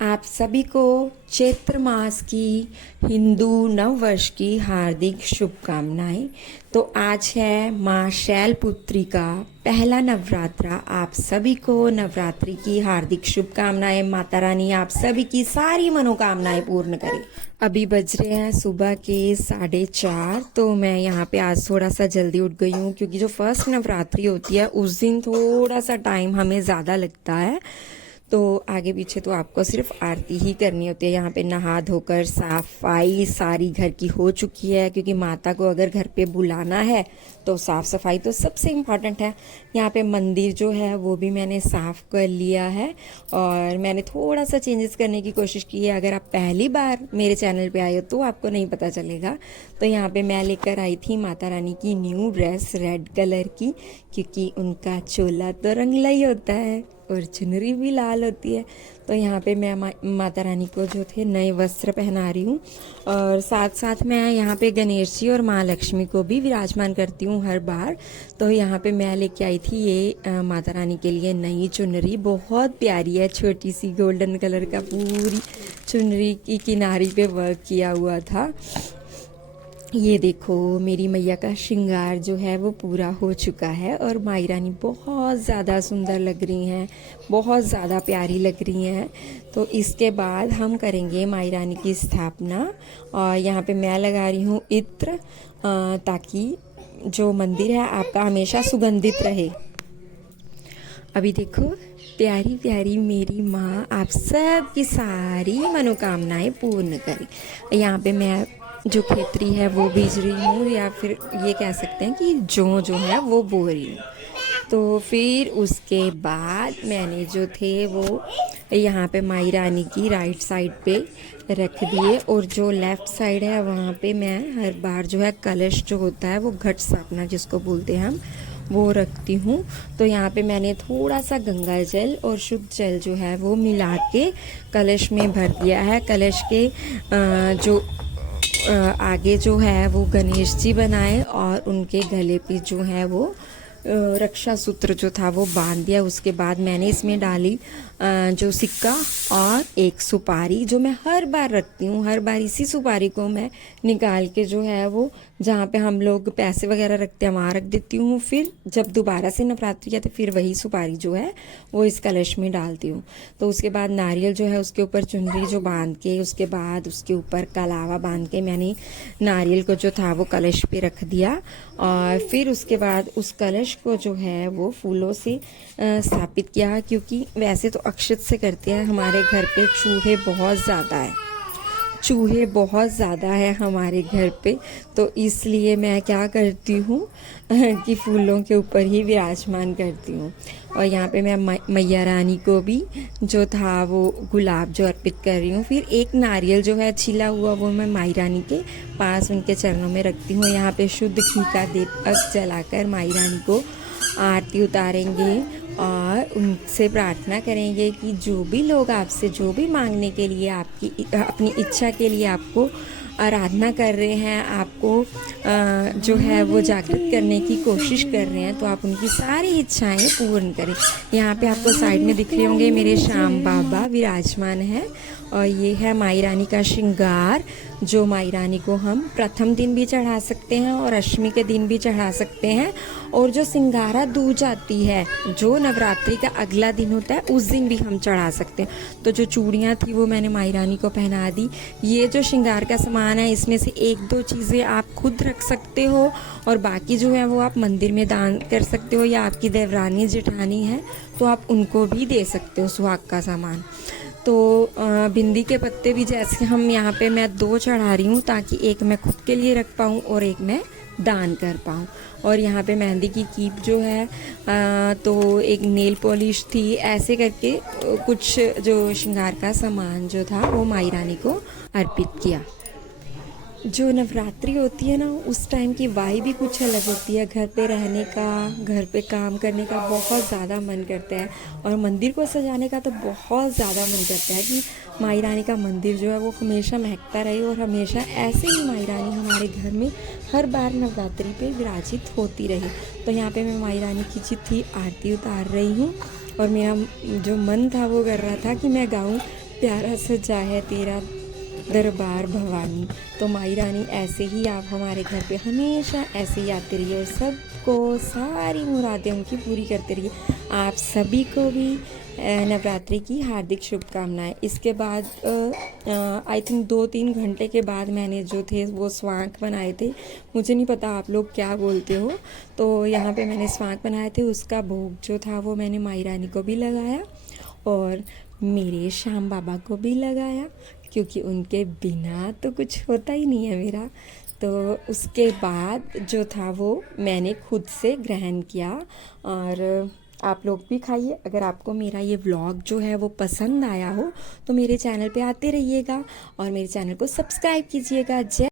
आप सभी को चैत्र मास की हिंदू नववर्ष की हार्दिक शुभकामनाएं। तो आज है माँ शैलपुत्री का पहला नवरात्रा। आप सभी को नवरात्रि की हार्दिक शुभकामनाएं। माता रानी आप सभी की सारी मनोकामनाएं पूर्ण करे। अभी बज रहे हैं सुबह के 4:30। तो मैं यहाँ पे आज थोड़ा सा जल्दी उठ गई हूँ क्योंकि जो फर्स्ट नवरात्रि होती है उस दिन थोड़ा सा टाइम हमें ज़्यादा लगता है। तो आगे पीछे तो आपको सिर्फ आरती ही करनी होती है। यहाँ पे नहा धोकर सफाई सारी घर की हो चुकी है क्योंकि माता को अगर घर पे बुलाना है तो साफ सफाई तो सबसे इम्पॉर्टेंट है। यहाँ पे मंदिर जो है वो भी मैंने साफ कर लिया है और मैंने थोड़ा सा चेंजेस करने की कोशिश की है। अगर आप पहली बार मेरे चैनल पे आए हो तो आपको नहीं पता चलेगा। तो यहाँ पे मैं लेकर आई थी माता रानी की न्यू ड्रेस रेड कलर की, क्योंकि उनका चोला तो रंगला ही होता है और चुनरी भी लाल होती है। तो यहाँ पे मैं माता रानी को जो थे नए वस्त्र पहना रही हूँ और साथ साथ मैं यहाँ पे गणेश जी और माँ लक्ष्मी को भी विराजमान करती हूँ हर बार। तो यहाँ पे मैं लेके आई थी ये माता रानी के लिए नई चुनरी, बहुत प्यारी है, छोटी सी गोल्डन कलर का पूरी चुनरी की किनारी पे वर्क किया हुआ था। ये देखो मेरी मैया का श्रृंगार जो है वो पूरा हो चुका है और माई रानी बहुत ज़्यादा सुंदर लग रही हैं, बहुत ज़्यादा प्यारी लग रही हैं। तो इसके बाद हम करेंगे माई रानी की स्थापना और यहाँ पे मैं लगा रही हूँ इत्र, ताकि जो मंदिर है आपका हमेशा सुगंधित रहे। अभी देखो प्यारी प्यारी मेरी माँ आप सब की सारी मनोकामनाएं पूर्ण करे। यहाँ पे मैं जो खेतरी है वो बीज रही हूँ, या फिर ये कह सकते हैं कि जो है वो बो रही हूँ। तो फिर उसके बाद मैंने जो थे वो यहाँ पे माई रानी की राइट साइड पे रख दिए और जो लेफ़्ट साइड है वहाँ पे मैं हर बार जो है कलश जो होता है वो घट स्थापना जिसको बोलते हैं हम, वो रखती हूँ। तो यहाँ पे मैंने थोड़ा सा गंगा जल और शुद्ध जल जो है वो मिला के कलश में भर दिया है। कलश के जो आगे जो है वो गणेश जी बनाए और उनके गले पे जो है वो रक्षा सूत्र जो था वो बांध दिया। उसके बाद मैंने इसमें डाली जो सिक्का और एक सुपारी जो मैं हर बार रखती हूँ। हर बार इसी सुपारी को मैं निकाल के जो है वो जहाँ पे हम लोग पैसे वगैरह रखते हैं वहाँ रख देती हूँ। फिर जब दोबारा से नवरात्रि है तो फिर वही सुपारी जो है वो इस कलश में डालती हूँ। तो उसके बाद नारियल जो है उसके ऊपर चुनरी जो बांध के, उसके बाद उसके ऊपर कलावा बांध के मैंने नारियल को जो था वो कलश पे रख दिया और फिर उसके बाद उस कलश को जो है वो फूलों से स्थापित किया, क्योंकि वैसे तो अक्षत से करते हैं। हमारे घर पे चूहे बहुत ज़्यादा है हमारे घर पे, तो इसलिए मैं क्या करती हूँ कि फूलों के ऊपर ही विराजमान करती हूँ। और यहाँ पे मैं मैया रानी को भी जो था वो गुलाब जो अर्पित कर रही हूँ। फिर एक नारियल जो है छिला हुआ वो मैं माई रानी के पास उनके चरणों में रखती हूँ। यहाँ पे शुद्ध घी का दीपक जलाकर माई रानी को आरती उतारेंगे और उनसे प्रार्थना करेंगे कि जो भी लोग आपसे जो भी मांगने के लिए आपकी अपनी इच्छा के लिए आपको आराधना कर रहे हैं, आपको जो है वो जागृत करने की कोशिश कर रहे हैं, तो आप उनकी सारी इच्छाएं पूर्ण करें। यहाँ पे आपको साइड में दिख रहे होंगे मेरे श्याम बाबा विराजमान है और ये है माई रानी का श्रृंगार, जो माई रानी को हम प्रथम दिन भी चढ़ा सकते हैं और अष्टमी के दिन भी चढ़ा सकते हैं। और जो सिंगारा दूज आती है जो नवरात्रि का अगला दिन होता है उस दिन भी हम चढ़ा सकते हैं। तो जो चूड़ियाँ थी वो मैंने माई रानी को पहना दी। ये जो श्रृंगार का सामान है इसमें से 1-2 चीज़ें आप खुद रख सकते हो और बाकी जो है वो आप मंदिर में दान कर सकते हो, या आपकी देवरानी जेठानी है तो आप उनको भी दे सकते हो सुहाग का सामान। तो बिंदी के पत्ते भी जैसे हम यहाँ पे मैं 2 चढ़ा रही हूँ ताकि एक मैं खुद के लिए रख पाऊँ और एक मैं दान कर पाऊँ। और यहाँ पे मेहंदी की कीप जो है तो एक नेल पॉलिश थी, ऐसे करके कुछ जो श्रृंगार का सामान जो था वो माई रानी को अर्पित किया। जो नवरात्रि होती है ना उस टाइम की वाइब भी कुछ अलग होती है। घर पे रहने का, घर पे काम करने का बहुत ज़्यादा मन करता है और मंदिर को सजाने का तो बहुत ज़्यादा मन करता है कि माई रानी का मंदिर जो है वो हमेशा महकता रहे और हमेशा ऐसे ही माई रानी हमारे घर में हर बार नवरात्रि पे विराजित होती रहे। तो यहाँ पे मैं माई रानी की जो थी आरती उतार रही हूँ और मेरा जो मन था वो कर रहा था कि मैं गाऊँ प्यारा सजा है तेरा दरबार भवानी। तो माई रानी ऐसे ही आप हमारे घर पे हमेशा ऐसे ही आते रहिए और सबको सारी मुरादें उनकी पूरी करते रहिए। आप सभी को भी नवरात्रि की हार्दिक शुभकामनाएं। इसके बाद आई थिंक 2-3 घंटे के बाद मैंने जो थे वो स्वांग बनाए थे। मुझे नहीं पता आप लोग क्या बोलते हो। तो यहाँ पे मैंने स्वांग बनाए थे, उसका भोग जो था वो मैंने माई रानी को भी लगाया और मेरे श्याम बाबा को भी लगाया, क्योंकि उनके बिना तो कुछ होता ही नहीं है मेरा। तो उसके बाद जो था वो मैंने खुद से ग्रहण किया। और आप लोग भी खाइए। अगर आपको मेरा ये व्लॉग जो है वो पसंद आया हो तो मेरे चैनल पे आते रहिएगा और मेरे चैनल को सब्सक्राइब कीजिएगा। जय